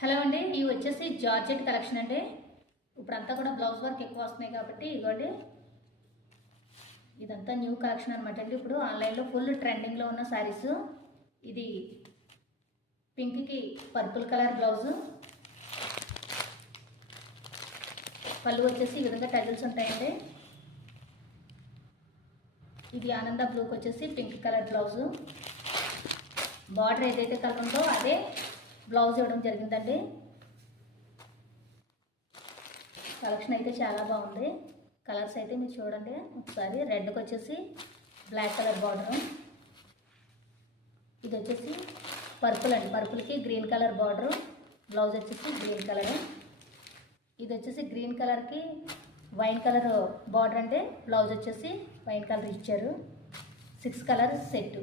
Hello అండి, ఇవి వచ్చేసి జార్జెట్ కలెక్షన్ అండి. ఇప్పుడంతా కూడా బ్లౌజ్ వర్క్ ఎక్కువ వస్తున్నాయి కాబట్టి ఇవ్వండి, ఇదంతా న్యూ కలెక్షన్ అనమాట అండి. ఇప్పుడు ఆన్లైన్లో ఫుల్ ట్రెండింగ్లో ఉన్న శారీస్. ఇది పింక్కి పర్పుల్ కలర్ బ్లౌజు, పళ్ళు వచ్చేసి ఈ విధంగా టజిల్స్ ఉంటాయండి. ఇది ఆనంద బ్లూకి వచ్చేసి పింక్ కలర్ బ్లౌజు, బార్డర్ ఏదైతే కలర్ ఉందో అదే బ్లౌజ్ ఇవ్వడం జరిగిందండి. కలెక్షన్ అయితే చాలా బాగుంది. కలర్స్ అయితే మీరు చూడండి ఒకసారి. రెడ్కి వచ్చేసి బ్లాక్ కలర్ బార్డరు, ఇది వచ్చేసి పర్పుల్ అండి, పర్పుల్కి గ్రీన్ కలర్ బార్డరు, బ్లౌజ్ వచ్చేసి గ్రీన్ కలర్. ఇది వచ్చేసి గ్రీన్ కలర్కి వైన్ కలర్ బార్డర్ అంటే బ్లౌజ్ వచ్చేసి వైన్ కలర్ ఇచ్చారు. 6 కలర్ సెట్.